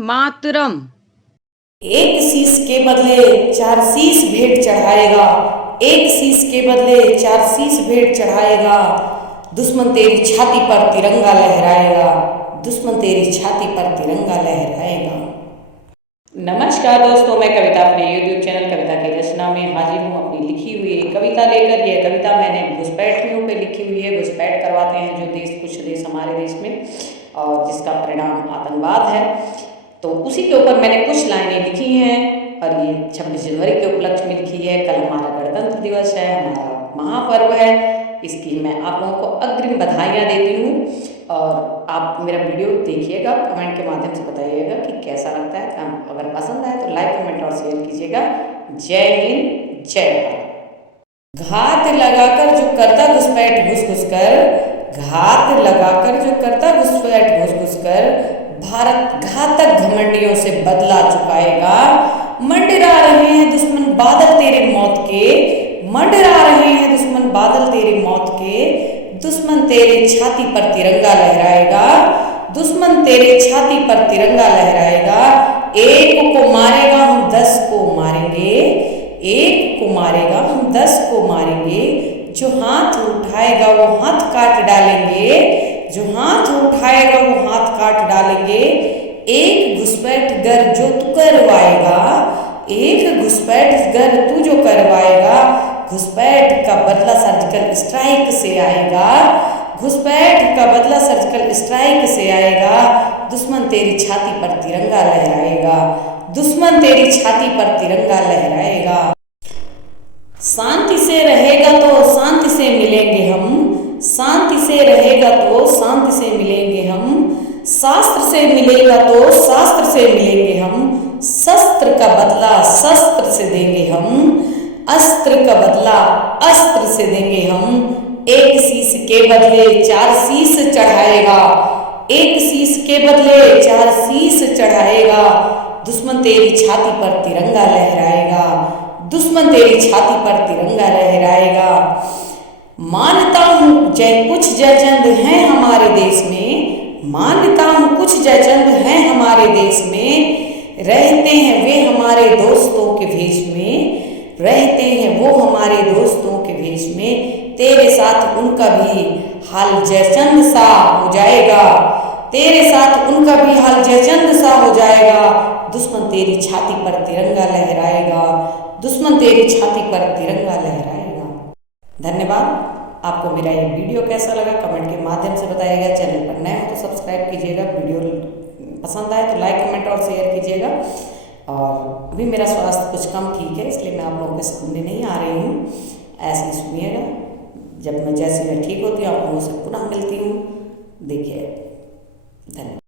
मातरम। एक शीश के बदले 4 शीश भेंट चढ़ाएगा, एक शीश के बदले 4 शीश भेंट चढ़ाएगा। दुश्मन तेरी छाती पर तिरंगा लहराएगा, दुश्मन तेरी छाती पर तिरंगा लहराएगा। नमस्कार दोस्तों, मैं कविता अपने YouTube चैनल कविता की रचना में हाजिर हूँ अपनी लिखी हुई एक कविता लेकर। यह कविता मैंने घुसपैठियों पे लिखी हुई है। घुसपैठ करवाते हैं जो देश, कुछ देश हमारे देश में, और जिसका परिणाम आतंकवाद है। तो उसी के ऊपर मैंने कुछ लाइनें लिखी हैं और ये 26 जनवरी के उपलक्ष्य में लिखी है। कल हमारा गणतंत्र दिवस है, हमारा महापर्व है। इसकी मैं आप लोगों को अग्रिम बधाइयाँ देती हूँ और आप मेरा वीडियो देखिएगा, कमेंट के माध्यम से बताइएगा कि कैसा लगता है। अगर पसंद आए तो लाइक, कमेंट और शेयर कीजिएगा। जय हिंद, जय भारत। घात लगाकर जो करता घुसपैठ घुस घुस कर, घात लगाकर जो करता घुसपैठ घुस घुस कर, भारत घातक घमंडियों से बदला चुकाएगा। मंडरा रहे हैं दुश्मन बादल तेरे मौत के, मंडरा रहे हैं दुश्मन बादल तेरे मौत के। दुश्मन तेरे छाती पर तिरंगा लहराएगा, दुश्मन तेरे छाती पर तिरंगा लहराएगा। एक को मारेगा हम 10 को मारेंगे, एक को मारेगा हम 10 को मारेंगे। जो हाथ उठाएगा वो हाथ काट डालेंगे, जो हाथ उठाएगा वो हाथ काट डालेंगे। एक घुसपैठ गर जो तू करवाएगा, एक घुसपैठ गर तू जो करवाएगा, घुसपैठ का बदला सर्जिकल स्ट्राइक से आएगा, घुसपैठ का बदला सर्जिकल स्ट्राइक से आएगा। दुश्मन तेरी छाती पर तिरंगा लहराएगा, दुश्मन तेरी छाती पर तिरंगा लहराएगा। शांति से रहेगा तो शांति से मिलेंगे हम, शांति से रहेगा तो शांति से मिलेंगे हम। शास्त्र से मिलेगा तो शास्त्र से मिलेंगे हम, शस्त्र का बदला शस्त्र से देंगे हम, अस्त्र का बदला अस्त्र से देंगे हम। एक शीश के बदले 4 शीश चढ़ाएगा, एक शीश के बदले 4 शीश चढ़ाएगा। दुश्मन तेरी छाती पर तिरंगा लहराएगा, दुश्मन तेरी छाती पर तिरंगा लहराएगा। मानता हूँ जय कुछ जयचंद हैं हमारे देश में, मानता हूँ कुछ जयचंद हैं हमारे देश में। रहते हैं वे हमारे दोस्तों के भेष में, रहते हैं वो हमारे दोस्तों के भेष में। तेरे साथ उनका भी हाल जयचंद सा हो जाएगा, तेरे साथ उनका भी हाल जयचंद सा हो जाएगा। दुश्मन तेरी छाती पर तिरंगा लहराएगा, दुश्मन तेरी छाती पर तिरंगा लहराएगा। धन्यवाद। आपको मेरा ये वीडियो कैसा लगा कमेंट के माध्यम से बताइएगा। चैनल पर नए हो तो सब्सक्राइब कीजिएगा, वीडियो पसंद आए तो लाइक, कमेंट और शेयर कीजिएगा। और अभी मेरा स्वास्थ्य कुछ कम ठीक है, इसलिए मैं आप लोगों के सामने नहीं आ रही हूँ। ऐसे ही सुनिएगा, जब मैं जैसे मैं ठीक होती हूँ आप लोगों से पुनः मिलती हूँ। देखिए, धन्यवाद।